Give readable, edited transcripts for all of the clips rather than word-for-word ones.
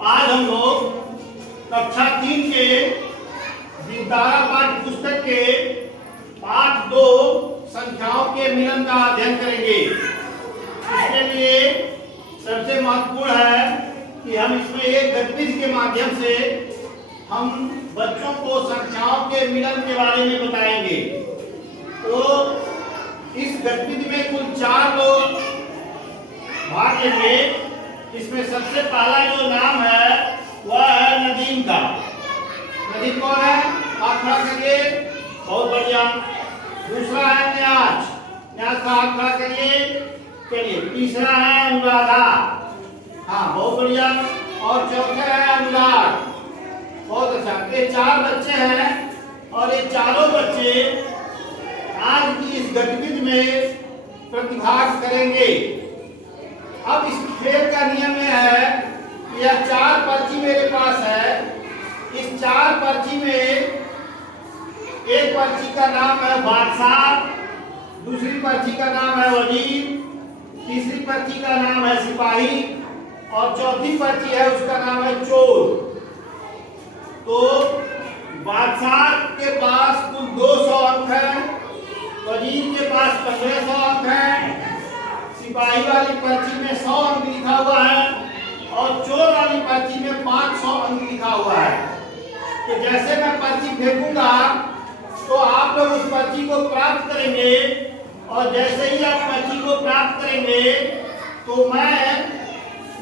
आज हम लोग कक्षा 3 के विद्यारा पाठ्य पुस्तक के पाठ 2 संख्याओं के मिलन का अध्ययन करेंगे। इसके लिए सबसे महत्वपूर्ण है कि हम इसमें एक गतिविधि के माध्यम से हम बच्चों को संख्याओं के मिलन के बारे में बताएंगे। तो इस गतिविधि में कुल 4 लोग भाग लेंगे। इसमें सबसे पहला जो नाम है वह है नदीम का। नदीम कौन है? हाथ खड़ा करिए, बहुत बढ़िया। दूसरा है न्याज, न्याज का हाथ खड़ा करिए, चलिए। तीसरा है अनुराधा, हाँ बहुत बढ़िया। और चौथा है अनुराग, बहुत अच्छा। ये 4 बच्चे हैं और ये चारों बच्चे आज की इस गतिविधि में प्रतिभाग करेंगे। अब इस खेल का नियम यह है कि यह 4 पर्ची मेरे पास है। इस 4 पर्ची में एक पर्ची का नाम है बादशाह, दूसरी पर्ची का नाम है वजीर, तीसरी पर्ची का नाम है सिपाही और चौथी पर्ची है उसका नाम है चोर। तो बादशाह के पास कुल 200 अंक है, वजीर के पास 1500 अंक है, सिपाही वाली पर्ची में 100 अंक लिखा हुआ है और चोर वाली पर्ची में 500 अंक लिखा हुआ है। तो जैसे मैं पर्ची फेंकूंगा तो आप लोग उस पर्ची को प्राप्त करेंगे और जैसे ही आप पर्ची को प्राप्त करेंगे तो मैं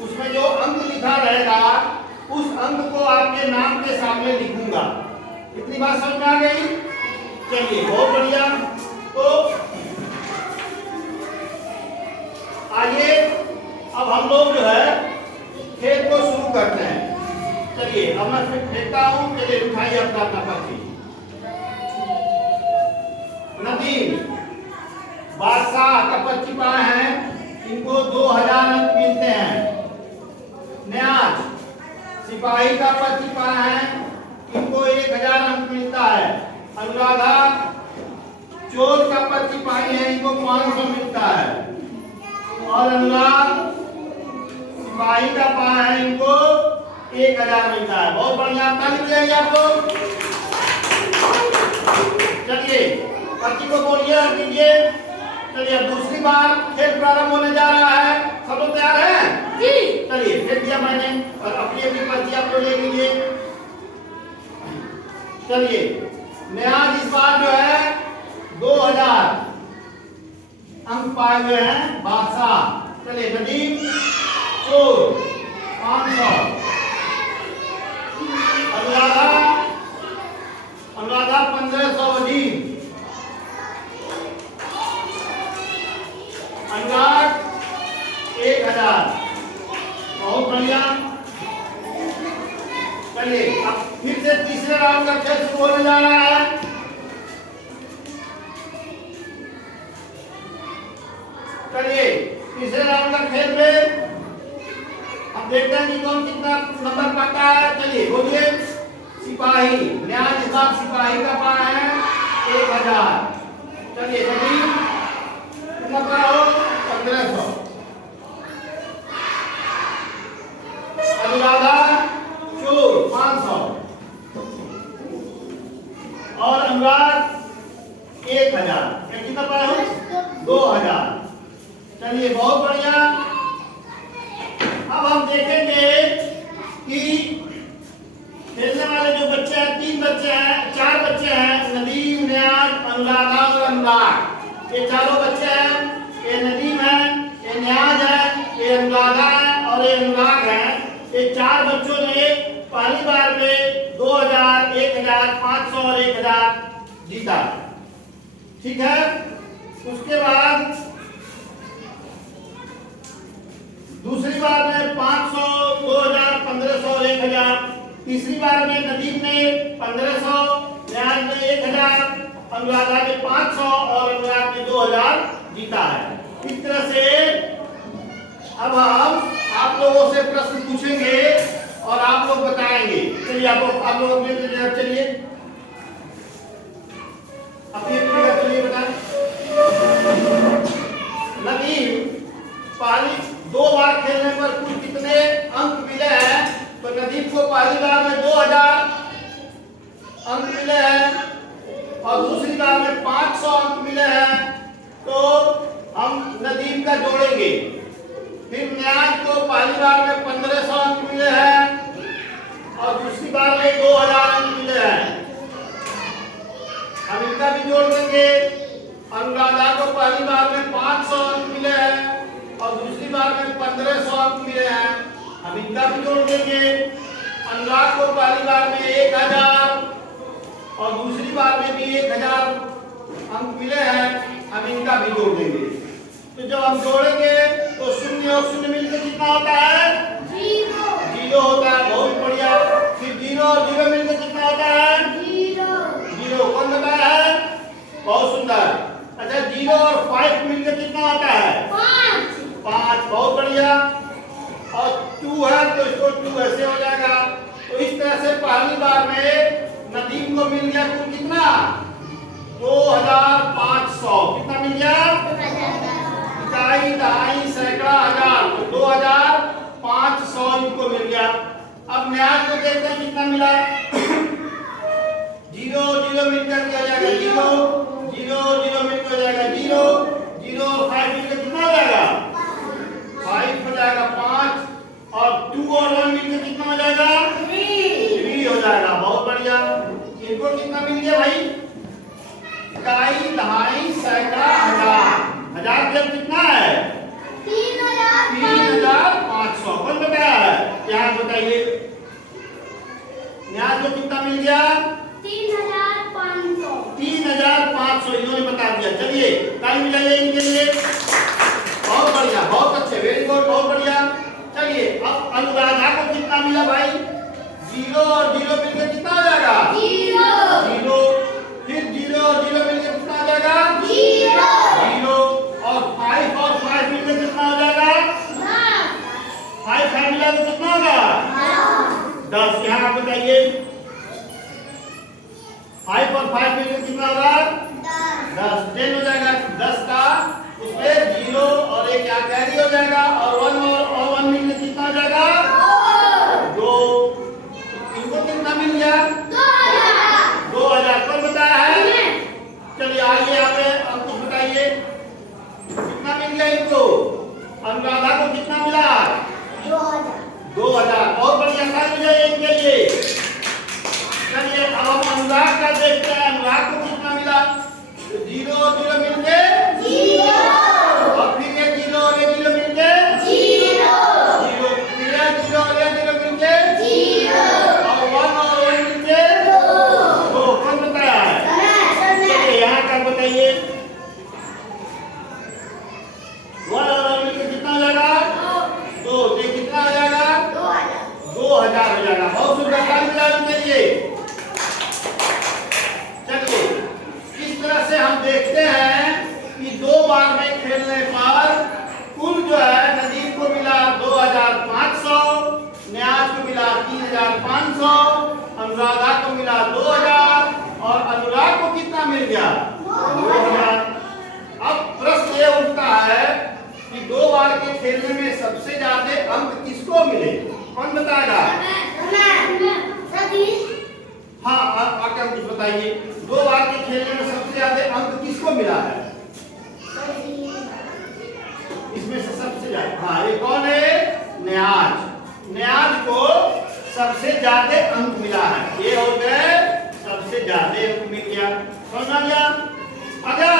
उसमें जो अंक लिखा रहेगा उस अंक को आपके नाम के सामने लिखूंगा। इतनी बात समझ में आ गई? चलिए बहुत बढ़िया। तो आइए अब हम लोग जो है खेल को शुरू करते हैं। चलिए अब मैं फेंकता हूं, चलिए उठाइए अपना अपना पर्ची। नदीम बादशाह का पर्ची पाए हैं, इनको 2000 अंक मिलते हैं। न्याज सिपाही का पर्ची पाए हैं, इनको 1000 अंक मिलता है। अनुराधा चोर का पर्ची पाई है, इनको 500 मिलता है। और अनुराग सिपाही का पाया है, इनको 1000 मिलता है। बहुत बढ़िया, ताली बजाइए आप लोग। चलिए पर्ची को बोलिए और कीजिए। चलिए अब दूसरी बार खेल प्रारंभ होने जा रहा है। सब लोग तैयार हैं? जी। चलिए फेंक दिया मैंने और अपनी अपनी पर्ची आप लोग ले लीजिए। चलिए न्याज इस बार जो है 2000 अंक पाए हुए हैं बादशाह। चलिए नदीम चोर 500, अनुराधा 1500, वजीर अनुराग 1000। बहुत बढ़िया। चलिए अब फिर से तीसरे राउंड का खेल शुरू होने जा रहा है। चलिए तीसरे राउंड का खेल में अब देखते हैं कि कौन कितना नंबर पाता है। चलिए बोलिए। सिपाही, न्याज इस बार सिपाही का पाया है 1000। चलिए नदीम कितना पाया हो? 1500। अनुराधा चोर 500 और अनुराग 1000। कितना पाया हो? 2000। चलिए बहुत बढ़िया। अब हम देखेंगे कि खेलने वाले जो बच्चे हैं 3 बच्चे हैं, 4 बच्चे हैं, नदीम, न्याज, अनुराधा और अनुराग। ये चारों बच्चे हैं। ये नदीम है, ये न्याज है, ये अनुराधा है और ये अनुराग है। ये 4 बच्चों ने पहली बार में 2000, 1000, 500 और 1000 जीता। ठीक है। उसके बाद दूसरी बार में 500, 2000, 1500 और 1000। तीसरी बार में नदीम ने 1500, न्याज ने 1000, अनुराधा ने 500 और अनुराग ने 2000 जीता है। इस तरह से अब हम आप लोगों से प्रश्न पूछेंगे और आप लोग बताएंगे। चलिए आप लोग अपनी तरफ चलिए, अपनी तरफ चलिए बताएं। नदीम पहली 2 बार खेलने पर कुल कितने अंक मिले हैं? तो पहली बार में 2000 अंक मिले हैं और दूसरी बार में 500 अंक मिले हैं, तो हम नदीम का जोड़ेंगे। फिर न्याज को पहली बार में 1500 अंक मिले हैं और दूसरी बार में 2000 अंक मिले हैं, हम इनका भी जोड़ देंगे। अनुराधा को पहली बार में 500 अंक मिले हैं और दूसरी बार में 1500 अंक मिले हैं, हम इनका भी जोड़ देंगे। अनुराग को पहली बार में 1000 और दूसरी बार में भी 1000 अंक मिले हैं, हम इनका भी जोड़ देंगे। तो जब हम जोड़ेंगे तो शून्य और शून्य मिलकर कितना होता है? जीरो होता है। बहुत बढ़िया। फिर जीरो और जीरो मिलकर कितना होता है? जीरो। कौन बताया है? बहुत सुंदर। अच्छा, जीरो और 5 मिलकर कितना होता है? 5। बहुत बढ़िया। और 2 है तो इसको 2 ऐसे हो जाएगा। तो इस तरह से पहली बार में नदीम को मिल गया कुल कितना? 2500। कितना मिल गया? इकाई, दहाई, सैकड़ा, हजार। तो 2500 इनको मिल गया। अब न्याज को देखते हैं कितना मिला। जीरो जीरो मिलकर क्या हो जाएगा? जीरो जीरो जीरो मिलकर हो जाएगा जीरो जीरो। 5 मिलकर कितना हो जाएगा? 5 हो जाएगा 5। और 2 और 1 मिलकर कितना हो जाएगा? 3 हो जाएगा। बहुत बढ़िया। इनको कितना मिल गया भाई? इकाई, दहाई, सैकड़ा, हजार। हजार जब कितना है? 3500। कौन बताया है? यहाँ बताइए। न्याज को कितना मिल गया? 3500। 3500 इन्होंने बता दिया। चलिए ताली बजाइए इनके लिए। बहुत बढ़िया, बहुत अच्छे, वेरी गुड, बहुत बढ़िया। चलिए अब अनुराधा को कितना मिला भाई? जीरो और जीरो मिलकर कितना हो जाएगा? जीरो। फिर जीरो और जीरो मिलकर कितना हो जाएगा? जीरो। और 5 और 5 मिलकर कितना हो जाएगा? 5 मिला तो कितना होगा? 10। यहाँ आप बताइए। 5 और 5 मिलकर कितना होगा? 10। 10 हो जाएगा। 10 का उसमें जीरो और एक यहाँ कैरी हो जाएगा और 1 मिलकर कितना हो जाएगा? 2। इनको कितना मिल गया? 2000। कौन बताया है? चलिए आइए यहाँ पे हम कुछ बताइए कितना मिल गया इनको? अनुराधा को कितना मिला? 2000। बहुत बढ़िया। ताली बजाइए इनके लिए। चलिए अब हम अनुराग का देखते हैं। अनुराग को कितना मिला? जीरो और जीरो मिलके और फिर ये जीरो और ये जीरो मिलके जीरो। फिर ये जीरो और ये जीरो मिलके और 1 और 1 मिलके 2। कौन बताया है? चलिए यहाँ का बताइए। 1 और 1 मिलके कितना हो जाएगा? 2। ये कितना हो जाएगा? 2000 हो जाएगा। बहुत सुंदर। ताली बजाइए के लिए। चलिए इस तरह से हम देखते हैं कि 2 बार में खेलने पर कुल जो है नदीम को मिला 2500, न्याज को मिला 3500, अनुराधा को मिला 2000 और अनुराग को कितना मिल गया? 2000। अब प्रश्न ये उठता है कि 2 बार के खेलने में सबसे ज्यादा अंक किसको मिले? कौन बताएगा? हाँ आके हम कुछ बताइए। 2 बार के खेलने में सबसे ज्यादा अंक किसको मिला है? इसमें से सबसे ज्यादा, हाँ ये कौन है? न्याज। न्याज को सबसे ज्यादा अंक मिला है। ये हो गए सबसे ज्यादा अंक मिल गया। समझ आ गया?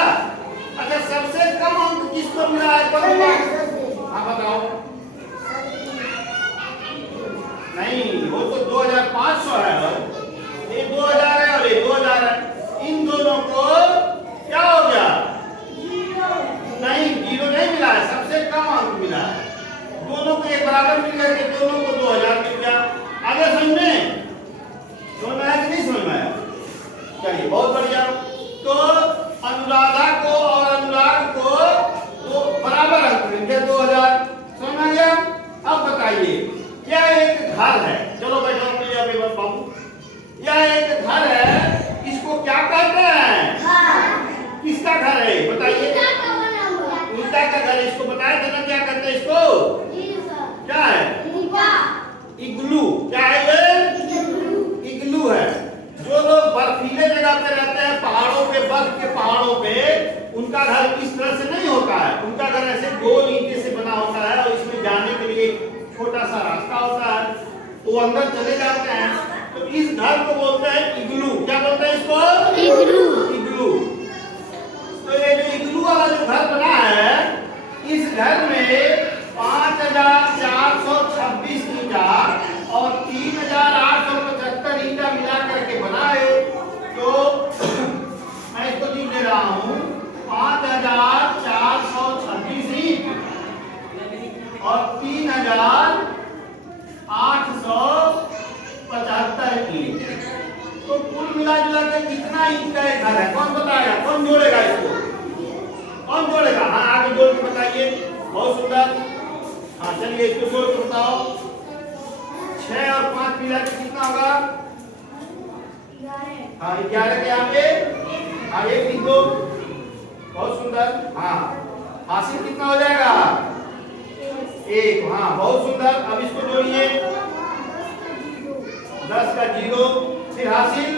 अच्छा सबसे कम अंक किसको मिला है? हाँ बताओ। नहीं, वो तो 2500 है। ये 2000 है और ये 2000 है। इन दोनों को क्या हो गया? नहीं, जीरो नहीं मिला है। सबसे कम अंक मिला है। दोनों को एक बराबर मिल गया कि दोनों को 2000 मिल गया। आगे समझ में आया कि नहीं समझ में आया? चलिए बहुत बढ़िया। तो अनुराधा को और अनुराग को तो बराबर अंक मिल गया 2000। समझ में आ गया? अब बताइए क्या एक घर है? चलो बैठो अभी बाबू। यह एक घर है, इसको क्या कहते हैं? किसका घर है बताइए? ईटा का घर। इसको बताया था ना क्या कहते हैं इसको? क्या है? इग्लू। क्या है ये? तो वो अंदर चले जाते हैं। तो इस घर को बोलते हैं इग्लू। क्या बोलते हैं इसको? इग्लू। इग्लू। तो ये जो इग्लू वाला जो घर बना है, इस घर में 5426 ईंटा और 3875 ईंटा मिला करके बना है। तो मैं इसको लिख दे रहा हूँ 5426 ईंट और 3875 ईंट। तो कुल मिला जुला के कितना ईंट का एक घर है? कौन बताएगा? कौन जोड़ेगा इसको? कौन जोड़ेगा? हाँ आगे जोड़ के बताइए। बहुत सुंदर। हाँ चलिए इसको जोड़ के बताओ। 6 और 5 मिला के कितना होगा? हाँ 11 के आगे हाँ एक लिख दो। बहुत सुंदर। हाँ हासिल कितना हो जाएगा? 1। हाँ बहुत सुंदर। अब इसको जोड़िए। 10 का 0 फिर हासिल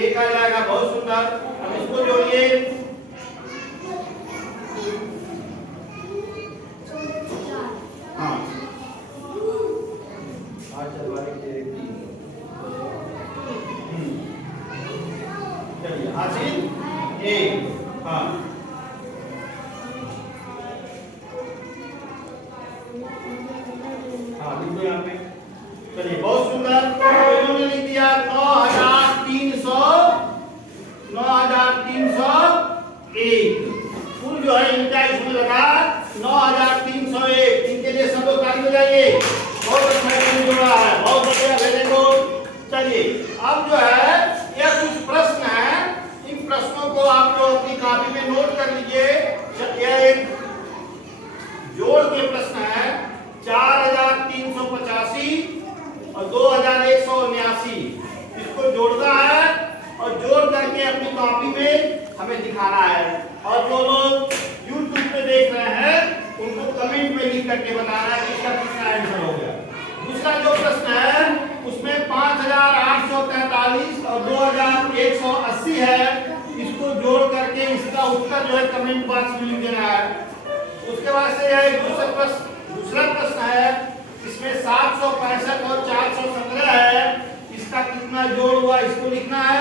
1 आ जाएगा। बहुत सुंदर। अब इसको जोड़िए। हाँ चलिए हासिल 1। हाँ लिख दो यहाँ पे। चलिए बहुत सुंदर। तो इन्होंने लिख दिया 9301। कुल जो है इनका इसमें लगा 9301। इनके लिए सब लोग ताली बजाइए। बहुत अच्छा इन्होंने जोड़ा है। बहुत बढ़िया। Very good. चलिए अब जो है यह कुछ प्रश्न है। इन प्रश्नों को आप लोग अपनी कॉपी में नोट कर लीजिए। यह एक जोड़ के प्रश्न है। 4385 और 2179 इसको जोड़ना है और जोड़ करके अपनी कॉपी में हमें दिखाना है। और जो लोग YouTube पे देख रहे हैं उनको कमेंट में लिख करके बताना है कि इसका कितना आंसर हो गया। दूसरा जो प्रश्न है उसमें 5843 और 2180 है। इसको जोड़ करके इसका उत्तर जो है कमेंट बॉक्स में लिख देना है। उसके बाद से यह दूसरा प्रश्न है। इसमें 765 और 417 है। इसका कितना जोड़ हुआ इसको लिखना है।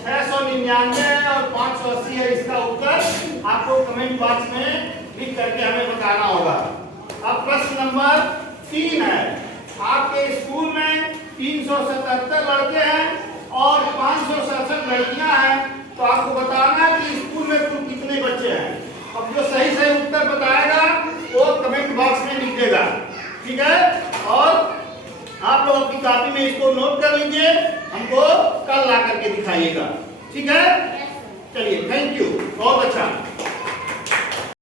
699 और 580 है इसका उत्तर। आपको कमेंट बॉक्स में लिख करके हमें बताना होगा। अब प्रश्न नंबर 3 है। आपके स्कूल में 377 लड़के हैं और 567 लड़कियां हैं। तो आपको बताना है कि स्कूल में कुल कितने बच्चे हैं। अब जो सही उत्तर बताएगा वो कमेंट बॉक्स में लिख देगा। ठीक है। और आप लोग अपनी कॉपी में इसको नोट कर लीजिए। हमको कल ला करके दिखाइएगा। ठीक है। चलिए थैंक यू। बहुत अच्छा।